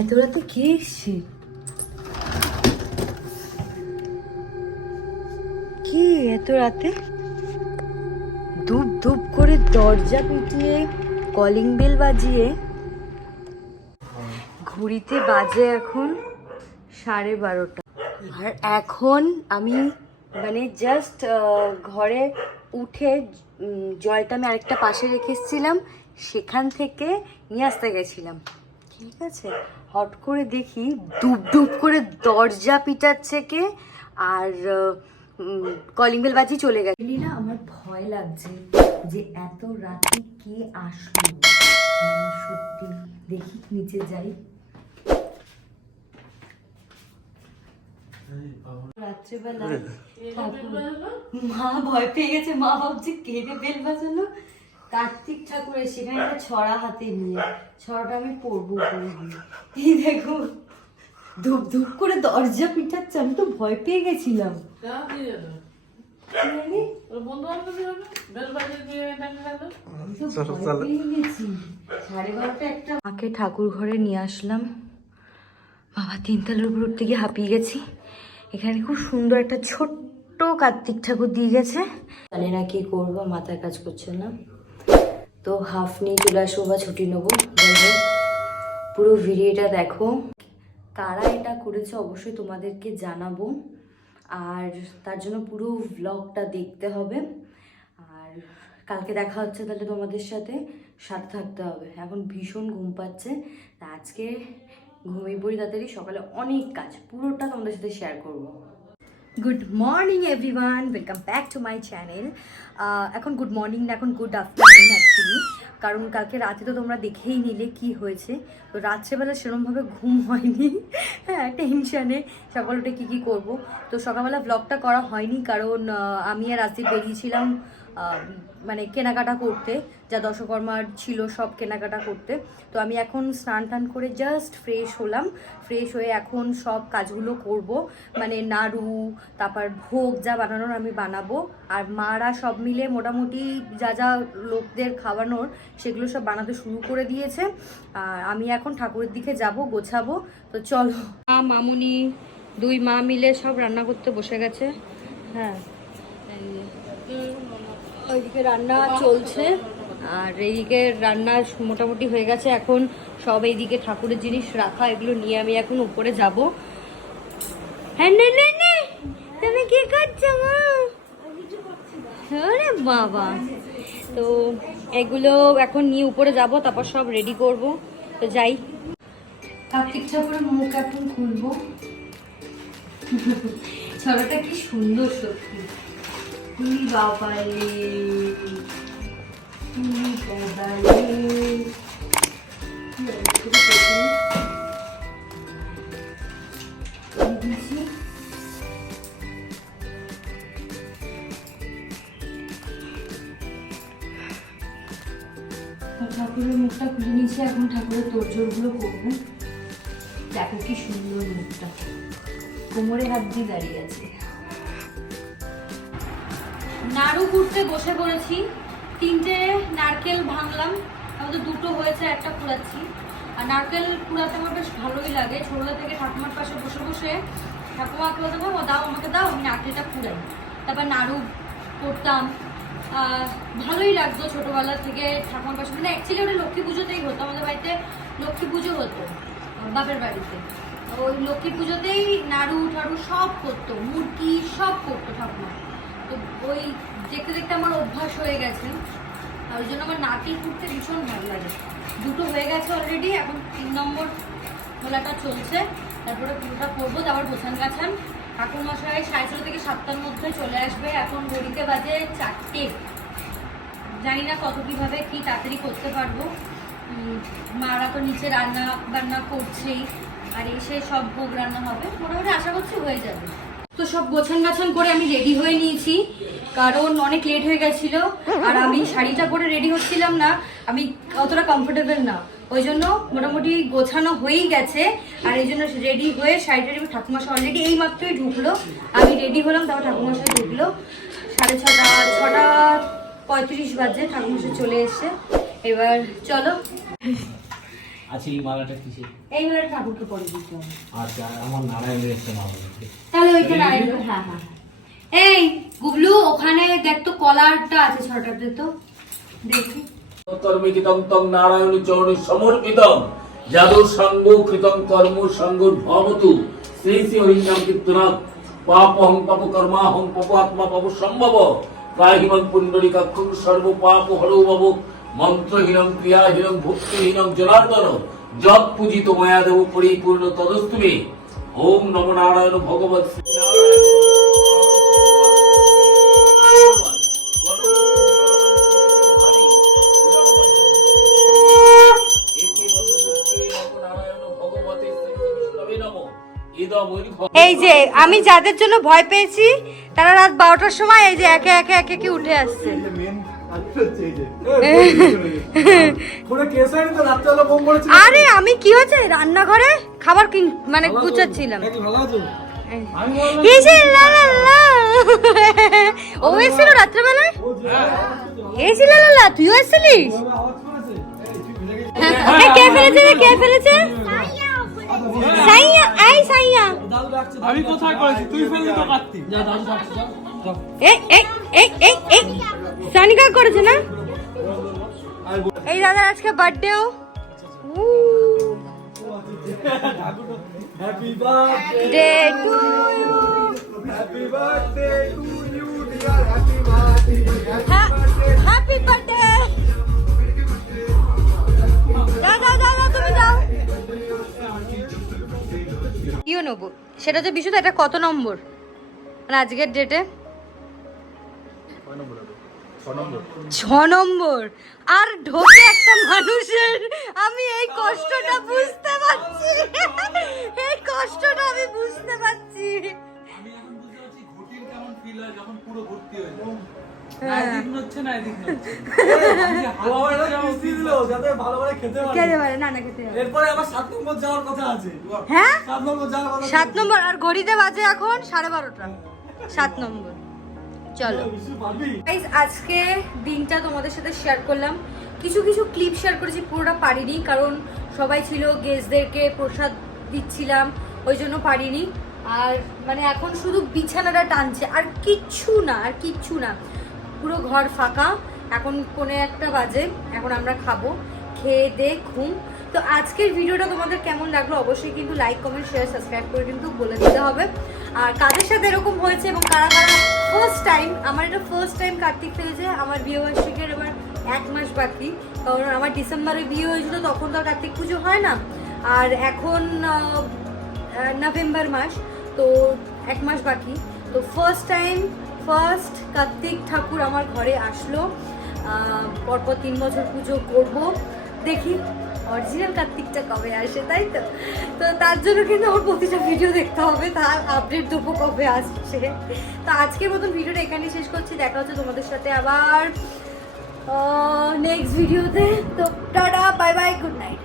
এত রাতে কে এসছে কি এত রাতে ধূপ ধূপ করে দরজা পিটিয়ে কলিং বেল বাজিয়ে ঘড়িতে বাজে এখন সাড়ে বারোটা। আর এখন আমি মানে জাস্ট ঘরে উঠে জলটা আমি আরেকটা পাশে রেখে এসেছিলাম, সেখান থেকে নিয়ে আসতে গেছিলাম। ঠিক আছে? হট করে দেখি ডুব ডুব করে দরজা পিটাচ্ছে কে? আর কলিং বেল বাজি চলে গেছে। না আমার ভয় লাগছে যে এত রাতে কে আসলো? মানে সত্যি দেখি নিচে যাই। রাত্রেবেলা মা ভয় পেয়ে গেছে মা ভাবছে কেঁদে বেল বাজানো কার্তিক ঠাকুরের সেখানে একটা ছড়া হাতে নিয়ে ছড়াটা আমি দিয়ে এই দেখো ধূপ ধূপ করে দরজা পিঠাচ্ছে আমি তো ভয় পেয়ে গেছিলাম। একটা মাকে ঠাকুর ঘরে নিয়ে আসলাম। বাবা তিনতলার উপর উঠতে গিয়ে হাঁপিয়ে গেছি। এখানে খুব সুন্দর একটা ছোট্ট কার্তিক ঠাকুর দিয়ে গেছে। জানি না কি করব মাথায় কাজ করছে না। তো হাফ নিয়ে চলে আসব বা ছুটি নেব। পুরো ভিডিওটা দেখো। কারা এটা করেছে অবশ্যই তোমাদেরকে জানাব। আর তার জন্য পুরো ব্লগটা দেখতে হবে। আর কালকে দেখা হচ্ছে তাহলে তোমাদের সাথে। সাথে থাকতে হবে। এখন ভীষণ ঘুম পাচ্ছে। তা আজকে ঘুমিয়ে পড়ি তাড়াতাড়ি। সকালে অনেক কাজ। পুরোটা তোমাদের সাথে শেয়ার করব। Good morning everyone welcome back to my channel এখন গুড মর্নিং না, এখন গুড আফটারনুন অ্যাকচুয়ালি কারণ কালকে রাতে তো তোমরা দেখেই নিলে কি হয়েছে। তো রাত্রেবেলা সেরমভাবে ঘুম হয়নি। হ্যাঁ টেনশানে সকাল উঠে কী কী করব? তো সকালবেলা ব্লগটা করা হয়নি, কারণ আমি আর রাজদীপ বেরিয়েছিলাম মানে কেনাকাটা করতে, যা দশকর্মার ছিল সব কেনাকাটা করতে। তো আমি এখন স্নান টান করে জাস্ট ফ্রেশ হলাম। ফ্রেশ হয়ে এখন সব কাজগুলো করব। মানে নাড়ু, তারপর ভোগ যা বানানোর আমি বানাবো। আর মারা সব মিলে মোটামুটি যা যা লোকদের খাওয়ানোর, সেগুলো সব বানাতে শুরু করে দিয়েছে। আর আমি এখন ঠাকুরের দিকে যাব, গোছাবো। তো চলো। মা, মামুনি, দুই মা মিলে সব রান্না করতে বসে গেছে। হ্যাঁ। ওইদিকে রান্না চলছে, আর এইদিকে রান্না মোটামুটি হয়ে গেছে। এখন সব এইদিকে ঠাকুরের জিনিস রাখা, এগুলো নিয়ে আমি এখন উপরে যাব। হ্যাঁ তুমি কি করছ মা? বাবা! তো এগুলো এখন নিয়ে উপরে যাব, তারপর সব রেডি করব। তো যাই। কার্তিক ঠাকুরের মুখ এখন খুলবো। ছড়াটা কি সুন্দর সত্যি। তুমি বাবা রে তুমি বাবা রে দিয়েছি। তো ঠাকুরের মুখটা খুলে নিয়েছি, এখন ঠাকুরের তোরজোরগুলো করব দেখো কি সুন্দর মুখটা কোমরে হাত দিয়ে দাঁড়িয়ে আছে নাড়ু কুড়তে বসে পড়েছি। তিনটে নারকেল ভাঙলাম। আমাদের দুটো হয়েছে, একটা কুড়াচ্ছি। আর নারকেল কুড়াতে আমার বেশ ভালোই লাগে। ছোটবেলা থেকে ঠাকুমার পাশে বসে বসে ঠাকুমাকে বলতে ও দাও, আমাকে দাও, আমি নারকেলটা কুড়াই। তারপর নাড়ু করতাম। ভালোই লাগতো ছোটোবেলা থেকে ঠাকুমার পাশে। মানে অ্যাকচুয়ালি ওটা লক্ষ্মী পুজোতেই হতো। আমাদের বাড়িতে লক্ষ্মী পুজো হতো বাপের বাড়িতে। ওই লক্ষ্মী পুজোতেই নাড়ু ঠাড়ু সব করতো মূর্তি সব করতো ঠাকুমা। ওই দেখতে দেখতে আমার অভ্যাস হয়ে গেছে। আর ওই জন্য আমার নারকেল করতে ভীষণ ভালো লাগে। দুটো হয়ে গেছে অলরেডি এখন তিন নম্বর খোলাটা চলছে। তারপরে পুরোটা করব, তারপর গোছান গাছান ঠাকুর মশাই সাড়ে ছটা থেকে সাতটার মধ্যে চলে আসবে। এখন ঘড়িতে বাজে চারটে। জানি না কত কীভাবে কী তাড়াতাড়ি করতে পারব। মারা তো নিচে রান্না বান্না করছেই। আর এসে সব ভোগ রান্না হবে। মোটামুটি আশা করছি হয়ে যাবে। তো সব গোছান গাছান করে আমি রেডি হয়ে নিয়েছি। কারণ অনেক লেট হয়ে গেছিল, আর আমি শাড়িটা পরে রেডি হচ্ছিলাম না। আমি অতটা কমফোর্টেবল না। ওই জন্য মোটামুটি গোছানো হয়েই গেছে। আর এই জন্য রেডি হয়ে শাড়িটা রেডি ঠাকুমাশা অলরেডি এই মাত্রই ঢুকলো। আমি রেডি হলাম, তারপর ঠাকুমাশা ঢুকলো। সাড়ে ছটা ছটা পঁয়ত্রিশ বাজে ঠাকুমশাই চলে এসছে। এবার চলো। আচ্ছা এই মালাটা কিসের? এইবারে ঠাকুরকে পরে দিতে হবে। আচ্ছা আমার নারায়ণের একটা মালা তাহলে ওইটা নারায়ণ হ্যাঁ হ্যাঁ এই গুবলু ওখানে দেখ তো কলারটা আছে ছটাতে তো। দেখি। তর্মিকিতং তং নারায়ণ চরণে সমর্পিতং যাদু সঙ্গ কৃতং কর্ম সঙ্গ ভবতু শ্রী শ্রী হরিনাম কীর্তনাথ পাপহং পাপ কর্মাহং পাপ আত্মা পাপ সম্ভব কাহিমং পুণ্ডরিকাক্ষং সর্ব পাপ হরৌ ভব। মন্ত্রহীনং ক্রিয়াহীনং ভক্তিহীনং জনার্দন। যত পূজিত মায়া দেব পরিপূর্ণ তদস্তুমে। ওম নম নারায়ণ ভগবৎ এই যে আমি যাদের জন্য ভয় পেয়েছি তারা রাত বারোটার সময় এই যে একে একে একে একে উঠে আসছে। আরে আমি কি হয়েছে? রান্নাঘরে খাবার কিন মানে গুছাচ্ছিলাম এই। যে লা লা লা। ও এসেছিল রাত্রেবেলায়? এসেছিল লা লা তুইও এসেছিলিস? কে ফেলেছে কে ফেলেছে? সাইয়া আই সাইয়া। আমি কোথায় করেছি? তুই ফেললি তো কাটতি যা দাদু এই এই এই এই। সানিকা করেছে না? এই দাদা আজকে বার্থডেও happy birthday to happy birthday to you happy birthday happy birthday দাদা দাদা তুমি যাও কিও নেব। সেটা যে বিশুদ্ধ এটা কত নম্বর? মানে আজকের ডেটে ছ নম্বর। আর ঢোকে একটা মানুষের। আমি এই কষ্টটা বুঝতে পারছি। এই কষ্টটা আমি বুঝতে পারছি। আমি এখন বুঝতে পারছি ঘটির কেমন ফিল হয় যখন পুরো ভর্তি হয়ে যায়। হ্যাঁ। এদিক নড়ছে না এদিক নড়ছে। যাতে ভালো করে খেতে পারে খেতে পারে না না খেতে পারে। এরপরে আবার সাত নম্বর যাওয়ার কথা আছে। হ্যাঁ? সাত নম্বর যাওয়ার কথা সাত নম্বর আর ঘড়িতে বাজে এখন সাড়ে বারোটা। সাত নম্বর। চলো। আজকে দিনটা তোমাদের সাথে শেয়ার করলাম। কিছু কিছু ক্লিপ শেয়ার করেছি, পুরোটা পারিনি, কারণ সবাই ছিল গেস্টদেরকে প্রসাদ দিচ্ছিলাম, ওই জন্য পারিনি। আর মানে এখন শুধু বিছানাটা টানছে, আর কিচ্ছু না, আর কিচ্ছু না। পুরো ঘর ফাঁকা, এখন কোনো একটা বাজে, এখন আমরা খাব, খেয়ে দে, ঘুম। তো আজকের ভিডিওটা তোমাদের কেমন লাগল অবশ্যই কিন্তু লাইক কমেন্ট শেয়ার সাবস্ক্রাইব করে কিন্তু বলে দিতে হবে। আর কাদের সাথে এরকম হয়েছে এবং কারা কারা ফার্স্ট টাইম আমার এটা ফার্স্ট টাইম কার্তিক ফেলেছে, আমার বিয়ে বার্ষিকের এবার এক মাস বাকি। কারণ আমার ডিসেম্বরে বিয়ে হয়েছিল, তখন তো কার্তিক পুজো হয় না। আর এখন নভেম্বর মাস, তো এক মাস বাকি। তো ফার্স্ট টাইম ফার্স্ট কার্তিক ঠাকুর আমার ঘরে আসলো। পরপর তিন বছর পুজো করব। দেখি অরিজিনাল কার্তিকটা কবে আসে, তাই তো? তো তার জন্য কিন্তু আমার প্রতিটা ভিডিও দেখতে হবে, তার আপডেট দেবো কবে আসছে। তো আজকের মতন ভিডিওটা এখানেই শেষ করছি, দেখা হচ্ছে তোমাদের সাথে আবার নেক্সট ভিডিওতে তো tata bye bye good night